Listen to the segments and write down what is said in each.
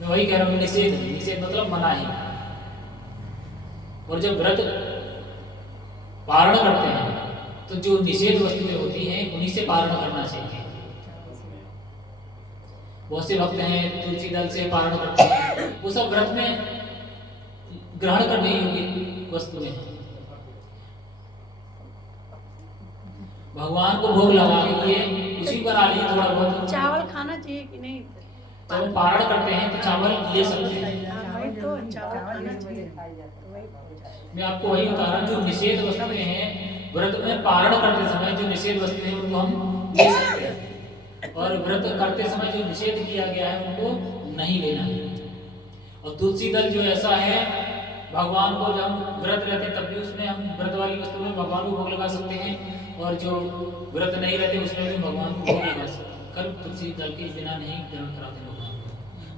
मैं वही कह रहा हूँ, निषेध निषेध मतलब मना ही। और जब व्रत पारण करते हैं तो जो निषेध वस्तुएं होती हैं उन्हीं से पारण करना चाहिए। बहुत से भक्त हैं तुलसी दल से पारण करते हैं, वो सब व्रत में ग्रहण करने योग्य वस्तुएं हैं। भगवान को भोग लगा के लिए कुछ भी बना लिए थोड़ा बहुत। चावल खाना चाहिए कि नहीं? जब हम पारण करते हैं तो चावल ले सकते हैं। वही तो चावल खाना चाहिए। मैं आपको वही बता रहा हूँ, जो निषेध वस्तुएं हैं व्रत में पारण करते समय जो निषेध वस्तुएं हैं उनको हम ले सकते हैं, और व्रत करते समय जो निषेध किया गया है उनको नहीं लेना है। और तुलसी दल जो ऐसा है, भगवान को जब हम व्रत रहते हैं तब भी उसमें हम व्रत वाली वस्तु में भगवान को भोग लगा सकते हैं, और जो व्रत नहीं रहते उसमें भी भगवान को भोग लगा सकते हैं। कर तुलसी दल के बिना नहीं ग्रहण कराते भगवान को,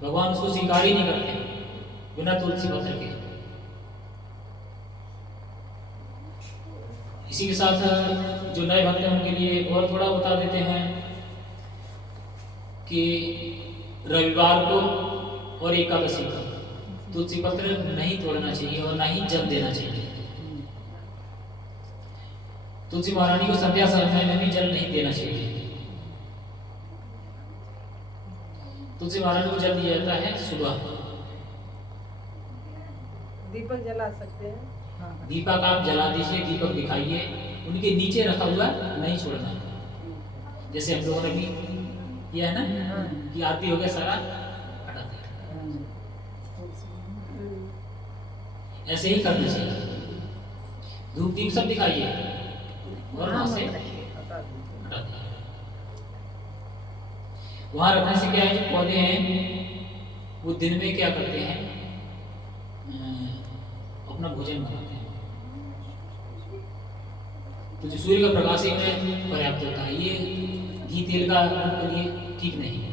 भगवान उसको स्वीकार ही नहीं करते बिना तुलसी पत्र के। इसी के साथ जो नए भक्त हैं उनके लिए और थोड़ा बता देते हैं कि रविवार को और एकादशी को तुलसी पत्र नहीं तोड़ना चाहिए और ना ही जल देना चाहिए। तुलसी महारानी को संध्या समय में भी जल नहीं देना चाहिए। तुलसी महारानी को जल दिया जाता है सुबह। दीपक जला सकते हैं। दीपक आप जला दीजिए, दीपक दिखाइए, उनके नीचे रखा हुआ नहीं छोड़ना। जैसे हम लोगों ने भी किया है ना कि आरती हो गया सारा हटा दिया, ऐसे ही करना चाहिए। धूप दीप सब दिखाइए और वहां से हटा दिया। वहां रखने से क्या है, जो पौधे हैं वो दिन में क्या करते हैं, अपना भोजन बनाते हैं, तो जो सूर्य का प्रकाश ही में पर्याप्त होता है। ये घी तेल का उनके लिए ठीक नहीं है।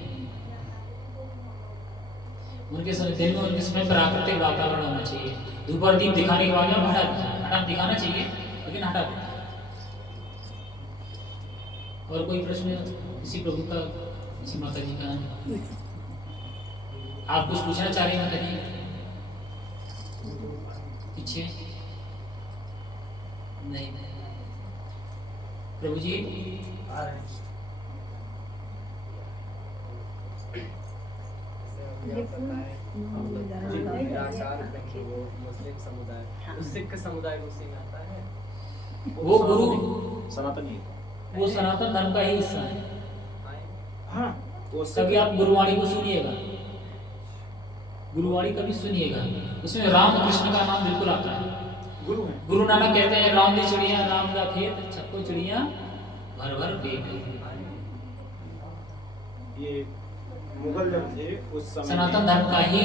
उनके समय दिन में उनके समय प्राकृतिक वातावरण होना चाहिए। दोपहर दीप दिखाने के बाद में हटा दिखाना चाहिए, लेकिन हटा दें। और कोई प्रश्न किसी प्रभु का, किसी माता जी का? आप कुछ पूछना चाह रही माता जी? पीछे नहीं, प्रभु जी आ रहे हैं। मुस्लिम समुदाय, सिख समुदाय को उसी में आता है। वो गुरु सनातनी, वो सनातन धर्म का ही हिस्सा है। हाँ, कभी आप गुरुवाणी को सुनिएगा, गुरुवाणी कभी सुनिएगा, उसमें राम कृष्ण का नाम बिल्कुल आता है। गुरु नानक कहते हैं, राम दी चिड़िया राम का खेत, छक्को चिड़िया भर भर पेट। ये मुगल जब थे उस समय, सनातन धर्म का ही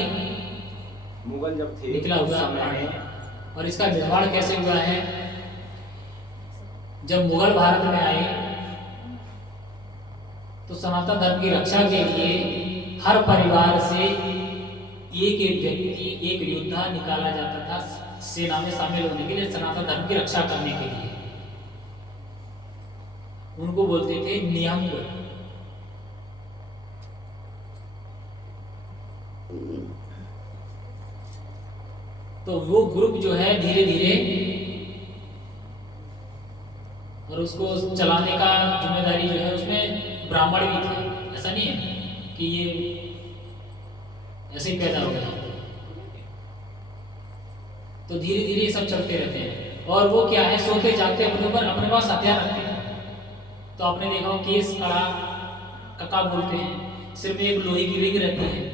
मुगल जब थे निकला हुआ है। और इसका निर्माण कैसे हुआ है? जब मुगल भारत में आए तो सनातन धर्म की रक्षा के लिए हर परिवार से एक एक व्यक्ति, एक योद्धा निकाला जाता था सेना में शामिल होने के लिए, सनातन धर्म की रक्षा करने के लिए। उनको बोलते थे निहंग। तो वो ग्रुप जो है धीरे धीरे, और उसको चलाने का जिम्मेदारी जो है उसमें ब्राह्मण भी थे। ऐसा नहीं है कि ये ऐसे ही पैदा हो गया। तो धीरे धीरे ये सब चलते रहते हैं। और वो क्या है, सोते जागते अपने ऊपर अपने पास हथियार रखते हैं। तो आपने देखा हो केस कड़ा कका बोलते हैं, सिर्फ एक लोहे की रिंग रहती है।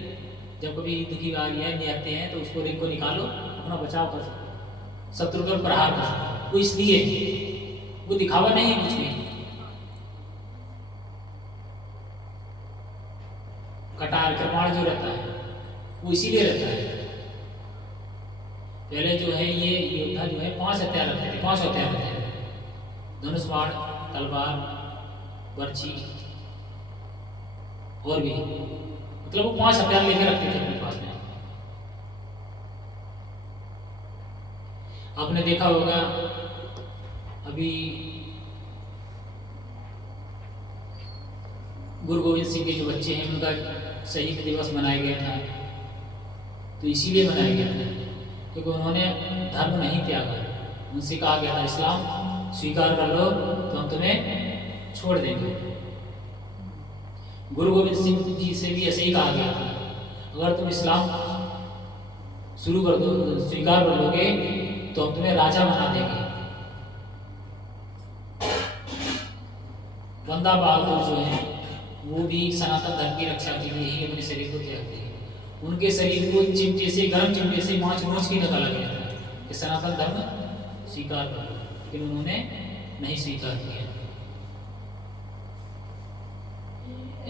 जब कभी दुखी आ गया निहत्ते हैं तो उसको रिंग को निकालो, अपना बचाव कर सकते, शत्रु पर प्रहार कर सकते। वो इसलिए, वो दिखावा नहीं है कुछ भी। कटार कृपाण जो रहता है वो इसीलिए रहता है। पहले जो है ये योद्धा जो है 5 हथियार रखते थे, 5 हथियार रखते थे, धनुष बाण, तलवार, बर्छी और भी, मतलब वो 5 हथियार लेकर रखते थे अपने पास में। आपने देखा होगा अभी गुरु गोविंद सिंह के जो बच्चे हैं उनका शहीद दिवस मनाया गया था। तो इसीलिए बनाया गया था, क्योंकि उन्होंने धर्म नहीं त्यागा। उनसे कहा गया था इस्लाम स्वीकार कर लो तो हम तुम्हें छोड़ देंगे। गुरु गोविंद सिंह जी से भी ऐसे ही कहा गया था, अगर तुम इस्लाम शुरू कर दो, स्वीकार कर लोगे तो हम तुम्हें राजा बना देंगे। बंदा बहादुर जो है वो भी सनातन धर्म की रक्षा के लिए ही अपने शरीर को त्याग दिए। उनके शरीर को चिमटे से, गर्म चिमटे से मांच नोच के निकाला गया था कि सनातन धर्म स्वीकार कर, लेकिन उन्होंने नहीं स्वीकार किया।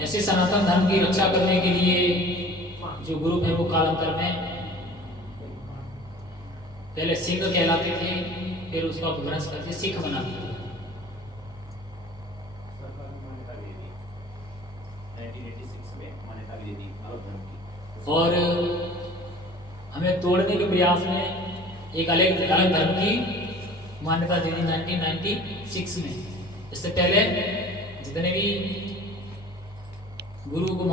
ऐसे सनातन धर्म की रक्षा करने के लिए जो ग्रुप है वो कालांतर में पहले सिंह कहलाते थे, फिर उसका अपभ्रंश करके सिख बना दिया। 1986 में मान्यता भी दे दी अलग धर्म की। और हमें तोड़ने के प्रयास में एक अलग धर्म की मान्यता दे दी 1996 में। इससे पहले जितने भी गुरु को